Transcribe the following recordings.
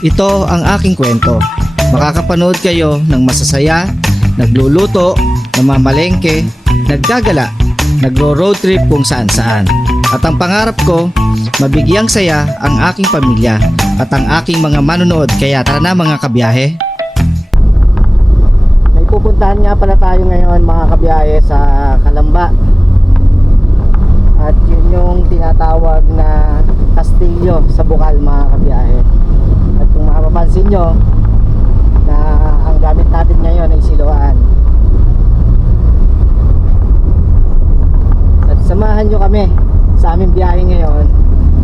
Ito ang aking kwento. Makakapanood kayo ng masasaya, nagluluto, namamalengke, naggagala, nagro-road trip kung saan-saan. At ang pangarap ko, mabigyang saya ang aking pamilya at ang aking mga manonood. Kaya tara na mga kabiyahe. May pupuntahan nga pala tayo ngayon mga kabiyahe sa Calamba. At yun yung tinatawag na Castillo sa Bukal mga kabiyahe. At kung mapapansin nyo na ang gamit natin ngayon ay siluan. At samahan nyo kami sa aming biyahe ngayon.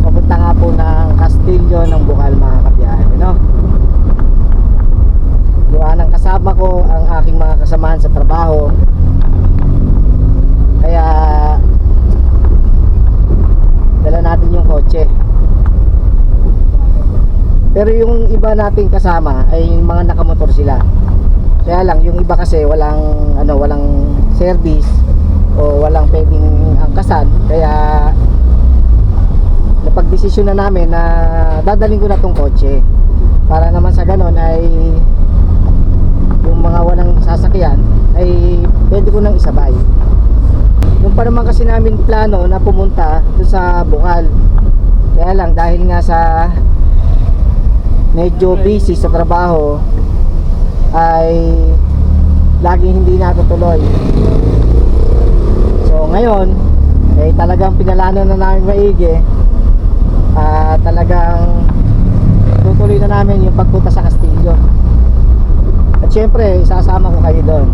Papunta nga po ng Castillo ng Bukal mga kabiyahe, no? Doon ang kasama ko ang aking mga kasamahan sa trabaho. Kaya dala natin yung kotse. Pero yung iba nating kasama ay mga nakamotor sila. Kaya lang yung iba kasi walang service o walang pwedeng angkasan. Kaya napagdesisyon na namin na dadalhin ko na tong kotse para naman sa ganon ay yung mga walang sasakyan ay pwede ko nang isabay. Yung pa naman kasi namin plano na pumunta doon sa Bukal. Kaya lang dahil nga sa medyo busy sa trabaho ay laging hindi natutuloy. So ngayon ay talagang pinalano na namin maigi. Talagang tutuloy na namin yung pagpunta sa Castillo. At syempre isasama ko kayo doon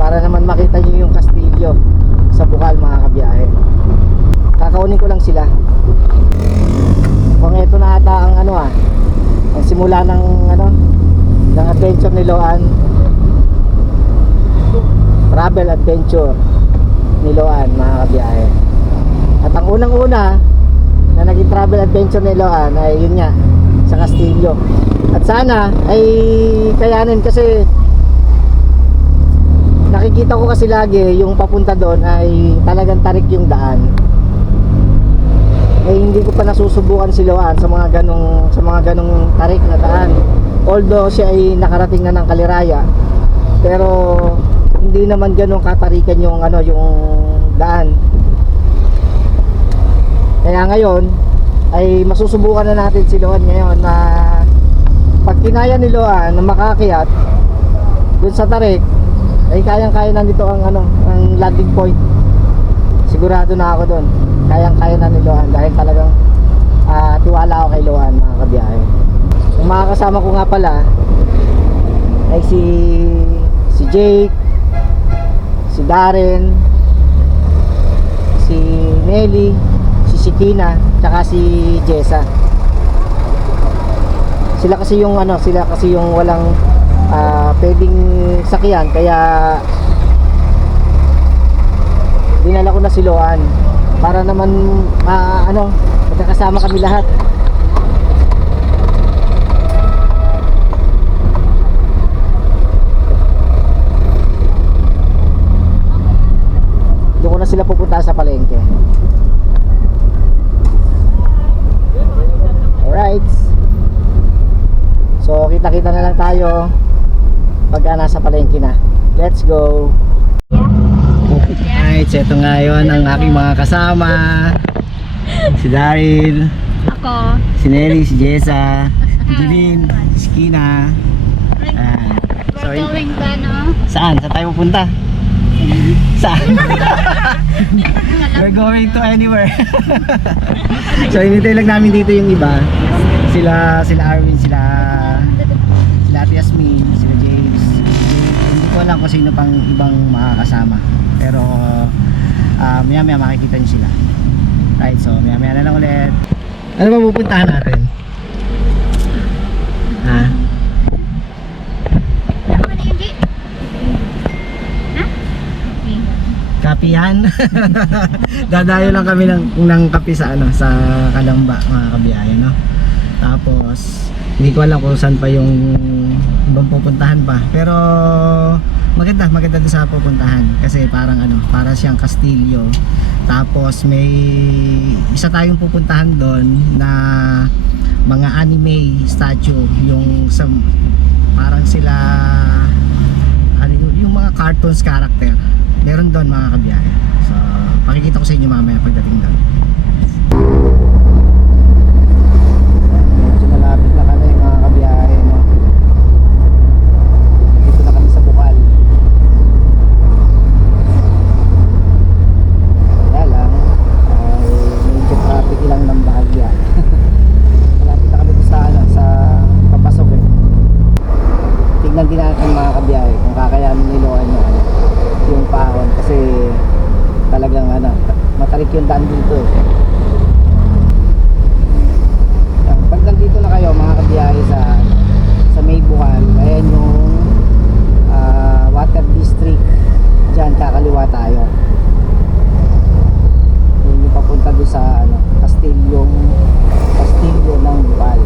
para naman makita nyo yung Castillo sa Bukal mga kabiyahe. Kakaunin ko lang sila. Kung ito na ata ang ang simula ng adventure ni Loan, travel adventure ni Loan mga kabiyahe. At ang unang-una na naging travel adventure ni Loan ay yun nga, sa Castillo. At sana ay kayanin kasi nakikita ko kasi lagi yung papunta doon ay talagang tarik yung daan. Eh hindi ko pa nasusubukan si Loan sa mga ganong tarik na daan. Although siya ay nakarating na ng Kaliraya, pero hindi naman ganong katarikan yung daan. Kaya ngayon ay masusubukan na natin si Loan ngayon na pag kinaya ni Loan na makaakyat dun sa tarik ay kayang-kaya na nito ang landing point. Sigurado na ako doon. Kayang-kaya na ni Loan dahil talagang tiwala ako kay Loan mga kabiyahe. Yung mga kasama ko nga pala ay si Jake, si Darren, si Nelly, si Sikina, tsaka si Jessa. Sila kasi yung walang pwedeng sakyan, kaya dinala ko na si Loan para naman magkakasama kami lahat. Doon ko na sila pupunta sa palengke. Alright, so kita-kita na lang tayo pagka nasa palengke na. Let's go. Alright, so ito ngayon ang aking mga kasama. Si Daryl, Ako. si Nelly, si Jessa, si Divin, si Kina. So, We're going ba, no? saan? Saan tayo pupunta? Saan? We're going to anywhere. So hinintay lang namin dito yung iba. Sila Arvin, sila Ate Yasmin, sila James. Hindi ko alam kung sino pang ibang makakasama. Pero maya makikita nyo sila. Right, so maya na lang ulit. Ano ba pupuntahan natin? Ha? Kapihan. Dadayo lang kami ng kape sa Calamba mga kabiyahe, no? Tapos hindi ko alam kung saan pa yung ibang pupuntahan pa. Pero maganda din sa pupuntahan kasi parang para siyang Castillo. Tapos may isa tayong pupuntahan doon na mga anime statue, yung sa parang sila ano yung mga cartoons character. Meron doon mga kabiyahe. So, pakikita ko sa inyo mamaya pagdating doon. Medyo malapit na kami mga kabiyahe, no? Dito na kami sa Bukal. Kaya lang ay medyo traffic lang ng bahagya. Malapit na kami sa ano, sa papasok eh. Tignan din natin mga kabiyahe kung kakayanin niluan yung pahon kasi talagang ano, matarik yung daan dito eh. Pag nandito na kayo mga kabiyahe sa May Bukal, ayan yung Water District, dyan kakaliwa tayo. Yun yung papunta doon sa ano, Castillo ng Bukal.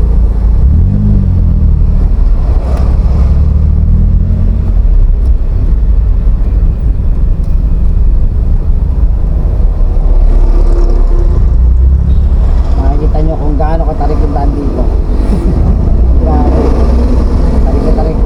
Makikita nyo kung gaano katarik yung daan dito. Grabe, tarik na tarik.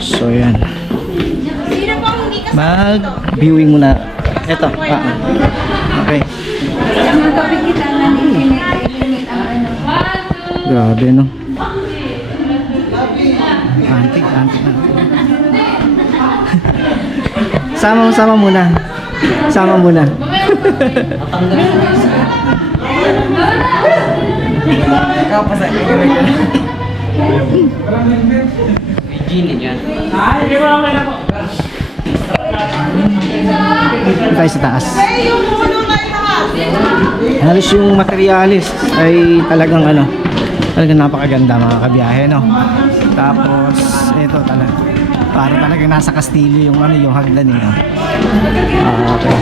So yan. Mag-viewing muna. Ito. Okay. Grabe no. Antik na. Sama muna. Ikaw pa sa Tayo sa taas. Halos yung materialis ay talagang talagang napakaganda mga kabiyahe, no? Tapos ito talaga para talagang nasa kastilyo yung yung hagdan niya. Okay.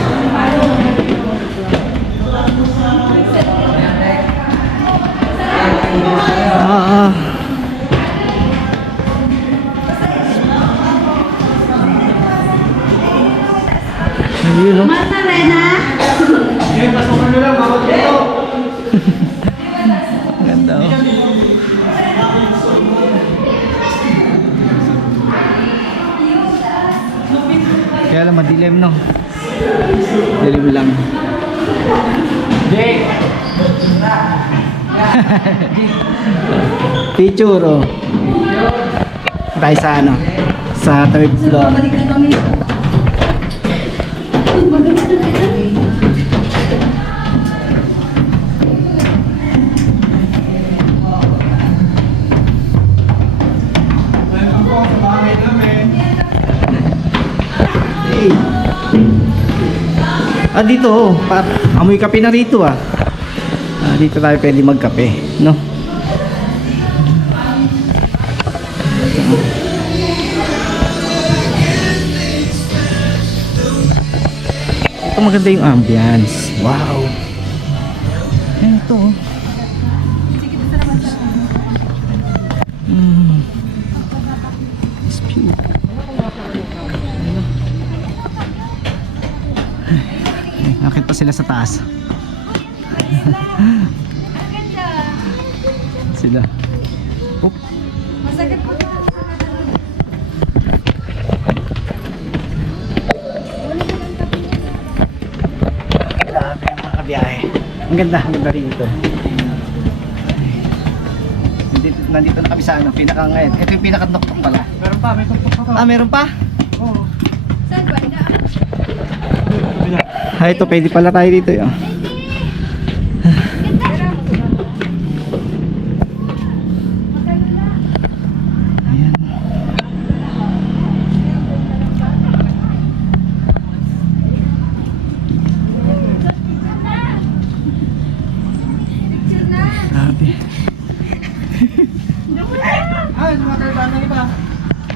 Ayun, no? Ganda, oh. Kaya lang madilim, no? Dilim lang. Picture, oh. Tayo sa sa third floor. Dito, oh, amoy kape na rito, ah. Dito tayo pwede magkape, no? Ito maganda yung ambience. Wow. Ito, oh. It's beautiful. Nakit pa sila sa taas. Sila. Oh. Masakit po. Grabe ang mga kabiyahe. Ang ganda rito. Nandito na kami sa pinaka-ngayon. Ito yung pinaka-tuktok pala. Meron pa, may tuktok pa to. Meron pa? Oo. Saan ba? Ito pwede pala tayo dito, yun. Ayan. Grabe. Ay, sumakaiba na iba.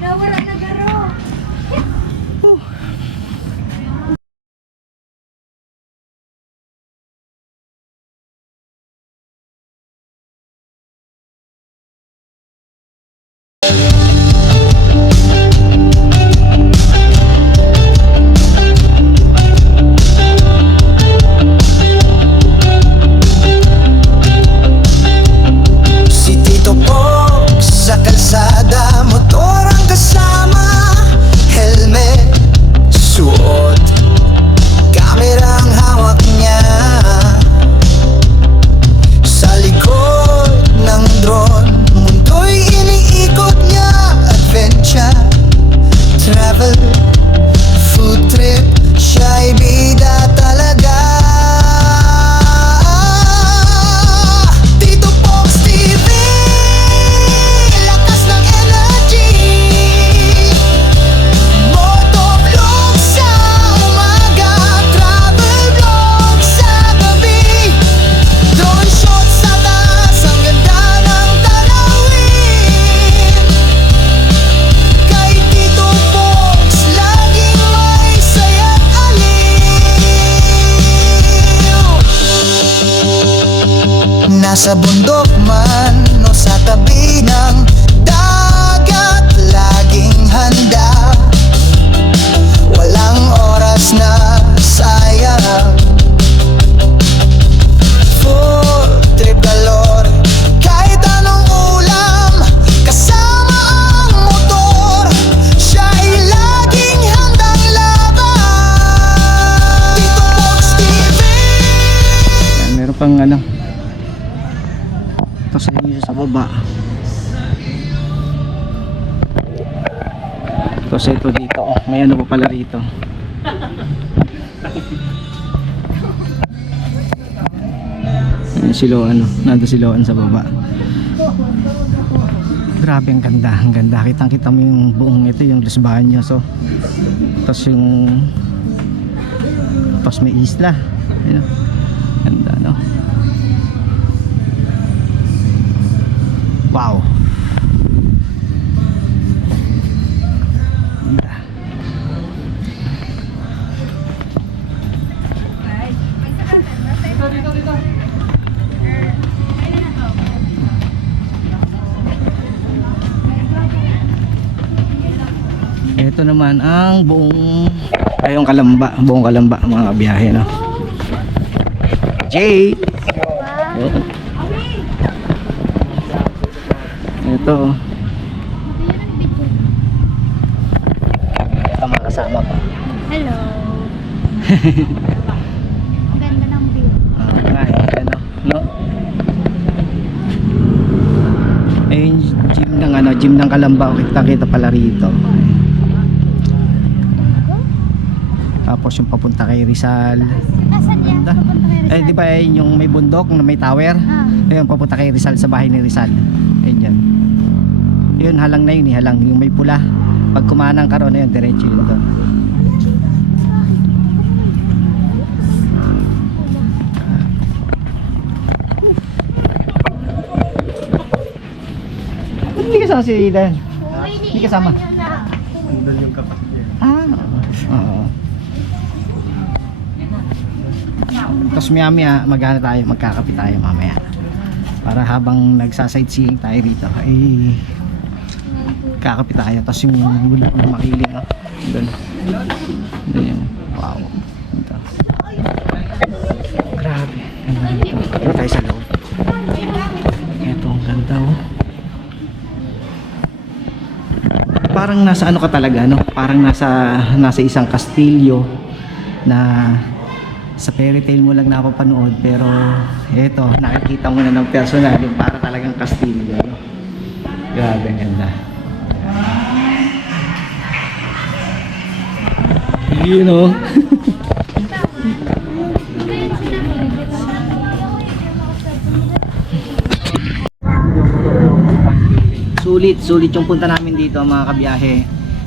Nawala na garo. Si Tito Pog sa kalsada, motor ang kasama, helmet suot, camera ang hawak niya. Sa likod ng drone, mundo'y iniikot niya. Adventure, travel, food trip, siya'y bida talaga. Tito Pogs TV, lakas ng energy. Motovlog sa umaga, travel vlog sa gabi. Drone shot sa taas, ang ganda ng tanawin. Kay Tito Pogs, laging may saya't aliw. Nasa bundok man o sa tabi ng dagat, laging handa. Walang oras na sayang. Full trip galore, kahit anong ulam, kasama ang motor, siya'y laging handang laban. Tito Pogs TV. Ayan, meron pang ito sa inyo sa baba. Tapos ito dito, oh, may pa pala rito. Ayan si Loan, nandun si Loan sa baba. Grabe, ang ganda, ang ganda. Kitang-kita mo yung buong ito, yung Los Baños. So, tapos tapos may isla. Ayun, ganda, no? Wow. Ganda. Dito. Ito naman ang buong Kalamba mga biyahe, no? Jay! Ito. Ito mga kasama pa. Hello. Ang ganda ng view. Ano, no? Ayun, gym ng Kalamba. Kita pala rito. Tapos yung papunta kay Rizal. Nasaan yan? Ganda. Papunta kay Rizal. Di ba yung may bundok na may tower? Ah. Ayun, papunta kay Rizal, sa bahay ni Rizal. Ayun yan. Yun, halang na yun eh, halang. Yung may pula. Pag kumanang ka ron, ayun, diretso yun doon. Hindi kasama si Dan. Hindi kasama. Nandun yung kapatid. Oo. Tapos maya maghana tayo, magkakape tayo mamaya. Para habang nagsa-sightseeing tayo dito, ay kakape tayo. Tapos yung budak na makiling, oh. Doon. Doon yung, wow. Ito. Grabe. Ganda dito. Ito tayo sa loob. Ito, ang ganda, oh. Parang nasa ano ka talaga, no? Parang nasa isang kastilyo na sa fairy tale mo lang napapanood, pero eto, nakikita mo na ng personal, yung para talagang kastilyo, no? Grabe, ang ganda. You know. Sulit yung punta namin dito mga kabiyahe.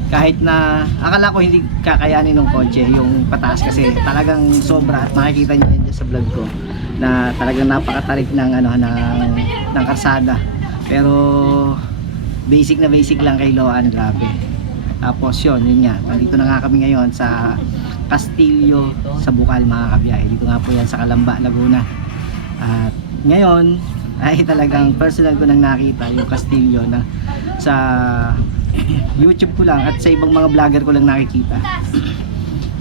Kahit na akala ko hindi kakayanin ng kotse yung pataas, kasi talagang sobra, at makikita niyo din sa vlog ko na talagang napakatarik ng ng karsada. Pero basic lang kay Loan, grabe. Tapos yun nga, nandito na nga kami ngayon sa Kastilyo sa Bukal mga kabiyahe. Dito nga po yan sa Calamba, Laguna. At ngayon ay talagang personal ko nang nakita yung Kastilyo na sa YouTube ko lang at sa ibang mga vlogger ko lang nakikita.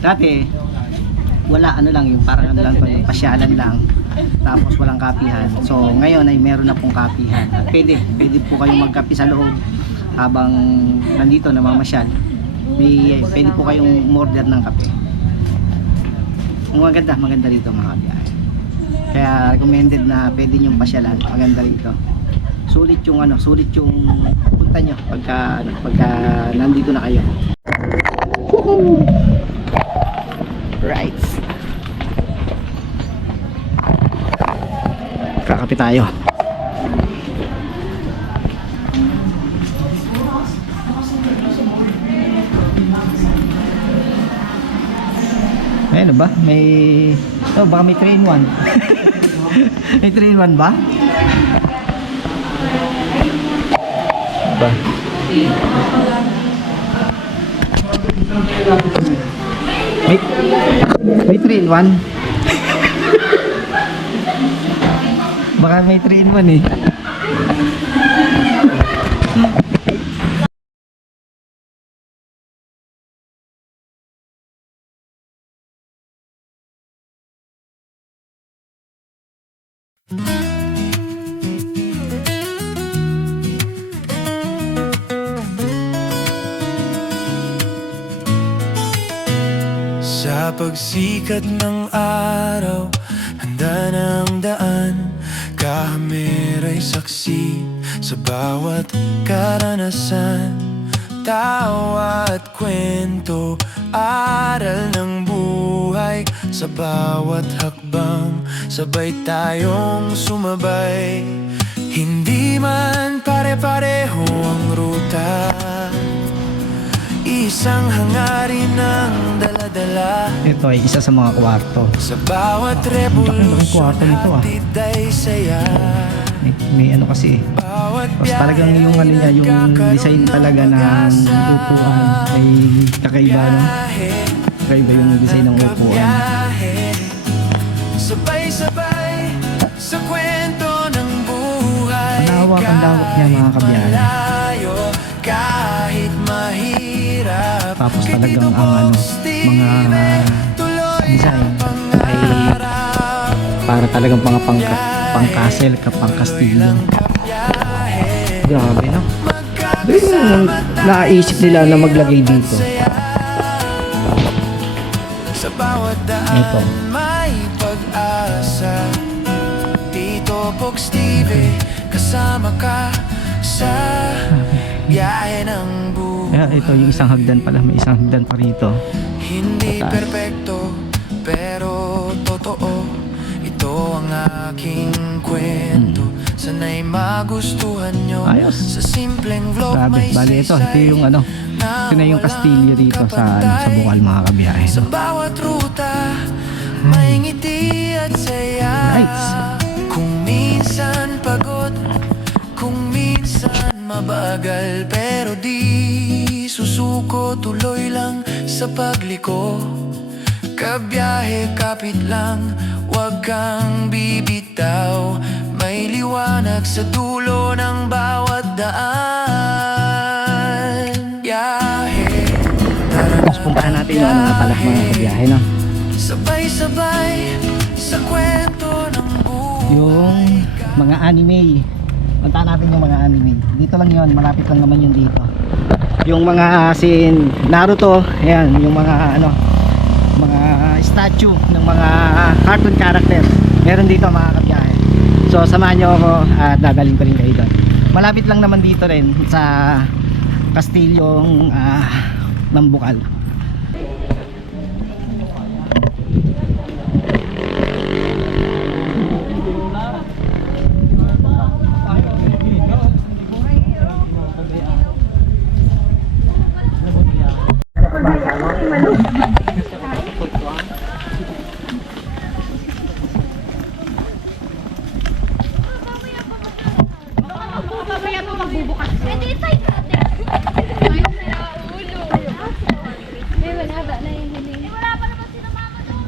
Dati wala, lang yung parang lang to, yung pasyalan lang, tapos walang kapihan. So ngayon ay meron na pong kapihan. At pwede po kayong magkapi sa loob habang nandito namamasyal. Pwede po kayong umorder ng kape. Maganda rito mga kabiyahe. Kaya recommended na pwede nyong pasyalan. Maganda rito. Sulit yung punta nyo pagka nandito na kayo. Right. Kakape tayo. Ano ba? Baka may 3-in-1. May 3-in-1 ba? May 3-in-1. Baka may 3-in-1 eh. Sa pagsikat ng araw, handa ng daan, kamera'y saksi sa bawat karanasan. Tawa at kwento, aral ng buhay, sa bawat hakbang, sabay tayong sumabay. Hindi man pare-pareho ang ruta, isang hangarin ang dala-dala. Ito ay isa sa mga kwarto. Sa bawat Laki-laki revolusyon kwarto nito, ah. hatid ay saya. May ano kasi Bawat tapos talagang yung ano niya, yung design talaga ng upuan ay kakaiba, no? Kakaiba yung design ng upuan. Sabay-sabay sa kwento ng buhay. Ang lawak niya, mga kabiyahe. Malayo, kahit mahirap. Tapos talagang ang ano, mga design ay para talagang mga pang-castle, pang-castillo. Grabe, no? Yung naisip nila na maglagay dito. Sa bawat daan Ito. may pag-asa. Tito Pogs TV, kasama ka sa biyahe ng buhay. Kaya ito yung isang hagdan pala, may isang hagdan pa rito. Hindi Taas. perpekto, pero totoo. Ito ang aking kwento. Sana'y magustuhan nyo. Ayos. Sa simpleng vlog Grabe, may bali ito yung ano, ito na yung kastilyo dito sa ano, sa Bukal, mga kabiyahe, sa no? bawat ruta may ngiti at saya. Right. Kung minsan pagod, kung minsan mabagal, pero di susuko, tuloy lang sa pagliko. Kabiyahe, kapit lang, wag kang bibitaw. May liwanag sa dulo ng bawat daan. Biyahe, Tapos puntahan natin yung ano nga pala, mga kabiyahe, no? sabay-sabay sa kwento ng buhay. Yung mga anime. Puntahan natin yung mga anime. Dito lang yun, malapit lang naman yun dito. Yung mga sin Naruto, ayan, yung mga ano, mga statue ng mga cartoon character. Meron dito, mga kabiyahe. So samahan nyo ako at dadaling ko rin kayo doon. Malapit lang naman dito rin sa kastilyong ng Bukal. Mamaya po magbubukas. Pwede tayo. Ayun na ulo. May wala ba na yung hiling? Wala pa naman sila mama doon.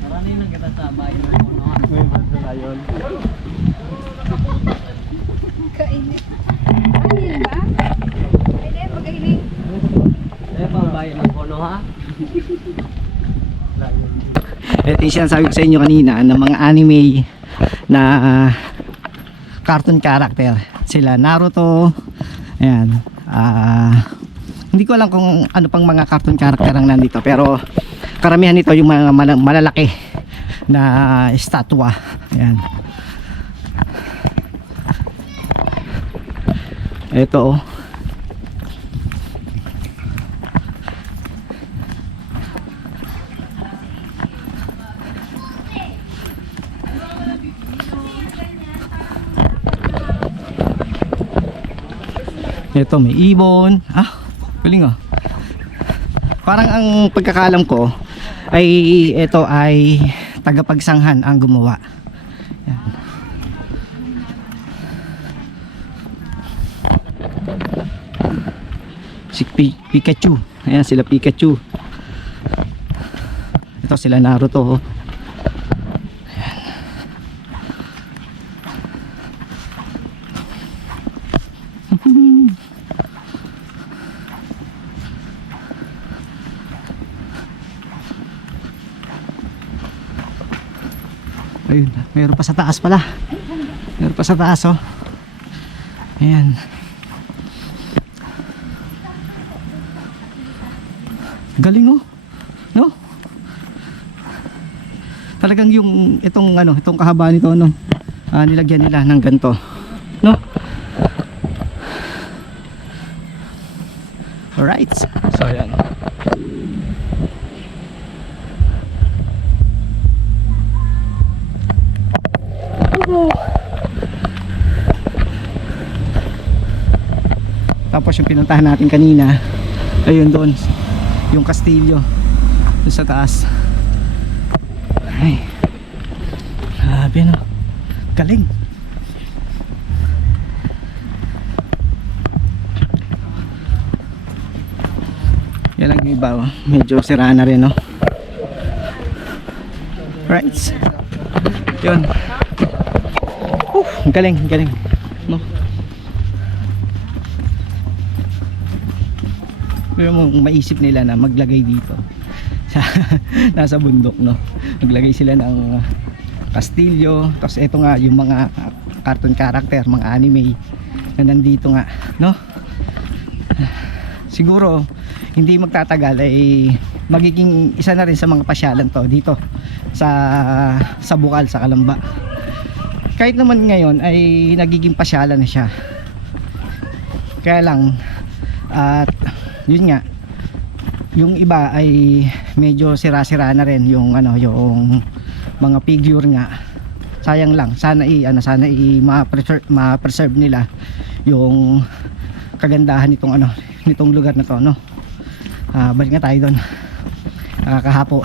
Marami nang kita sa bayan ng puno. May bansa na yun. Kainit. Kainit ba? Pwede, magahiling. Eh, pa bayan ng puno ha? Ito yung sinasabi ko sa inyo kanina ng mga anime na cartoon character. Sila Naruto. Ayan. Hindi ko alam kung ano pang mga cartoon character ang nandito, pero karamihan nito yung mga malalaki na estatwa. Ayan. Ito, oh. Ito may ibon. Galing, oh. Parang ang pagkakalam ko ay ito ay tagapagsanghan ang gumawa. Yan. Si Pikachu. Ayan sila Pikachu. Ito sila Naruto, oh. Ayun, meron pa sa taas pala. Meron pa sa taas, oh. Ayan. Galing, oh. No? Talagang yung itong ano, itong kahaba nito, no. Nilagyan nila ng ganto. No? Alright. So, ayan. Tapos yung pinuntahan natin kanina, ayun doon, yung kastilyo doon sa taas. Ay, grabe no, galing. Yan lang yung iba, oh. Medyo sira na rin, no? Right. Yun. Galing, galing, no? Pero mo maisip nila na maglagay dito sa nasa bundok, no? Maglagay sila ng kastilyo, tapos ito nga yung mga cartoon character, mga anime na nandito nga, no? Siguro hindi magtatagal ay magiging isa na rin sa mga pasyalan to dito sa Bukal, sa Kalamba. Kahit naman ngayon ay nagiging pasyalan na siya, kaya lang at yun nga, yung iba ay medyo sira-sira na rin yung ano, yung mga figure nga. Sayang lang, sana ma-preserve nila yung kagandahan nitong ano, nitong lugar na to, no? Balik nga tayo doon. Nakakahapo.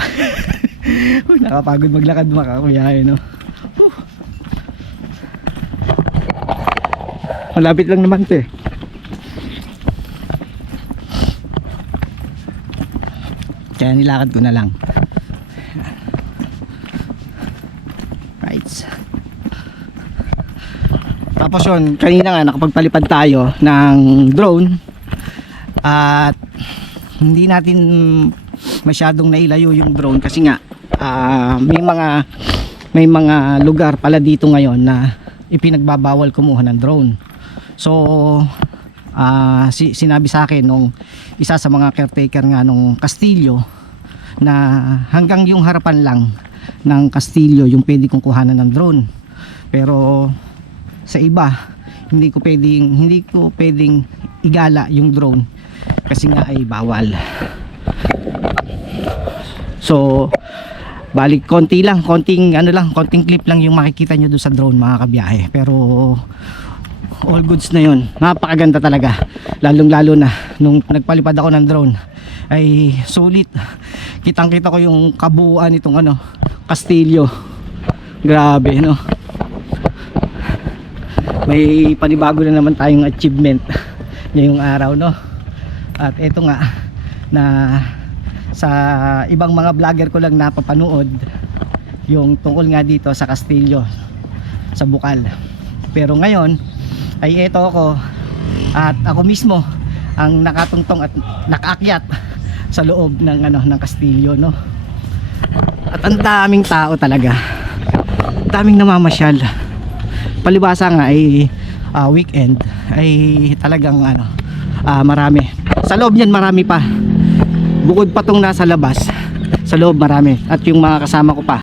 Nakapagod maglakad, makakuyahe, no? Malapit lang naman 'to eh. Kaya nilakad ko na lang. Right. Tapos yun, kanina nga nakapagpalipad tayo ng drone at hindi natin masyadong nailayo yung drone kasi nga may mga lugar pala dito ngayon na ipinagbabawal kumuha ng drone. So sinabi sa akin nung isa sa mga caretaker nga nung kastilyo na hanggang yung harapan lang ng kastilyo yung pwede kong kuhanan ng drone, pero sa iba hindi ko pwedeng igala yung drone kasi nga ay bawal. So balik konting clip lang yung makikita nyo doon sa drone, mga kabiyahe, pero all goods na yun. Napakaganda talaga, lalong lalo na nung nagpalipad ako ng drone ay sulit, kitang kita ko yung kabuuan nitong ano, kastilyo. Grabe, no? May panibago na naman tayong achievement ngayong araw, no? At eto nga, na sa ibang mga vlogger ko lang napapanood yung tungkol nga dito sa kastilyo sa Bukal, pero ngayon ay eto ako at ako mismo ang nakatungtong at nakaakyat sa loob ng ano, ng kastilyo, no? At ang daming tao talaga, daming namamasyal. Palibasa nga ay weekend ay talagang ano, marami sa loob niyan, marami pa bukod pa tong nasa labas, sa loob marami, at yung mga kasama ko pa.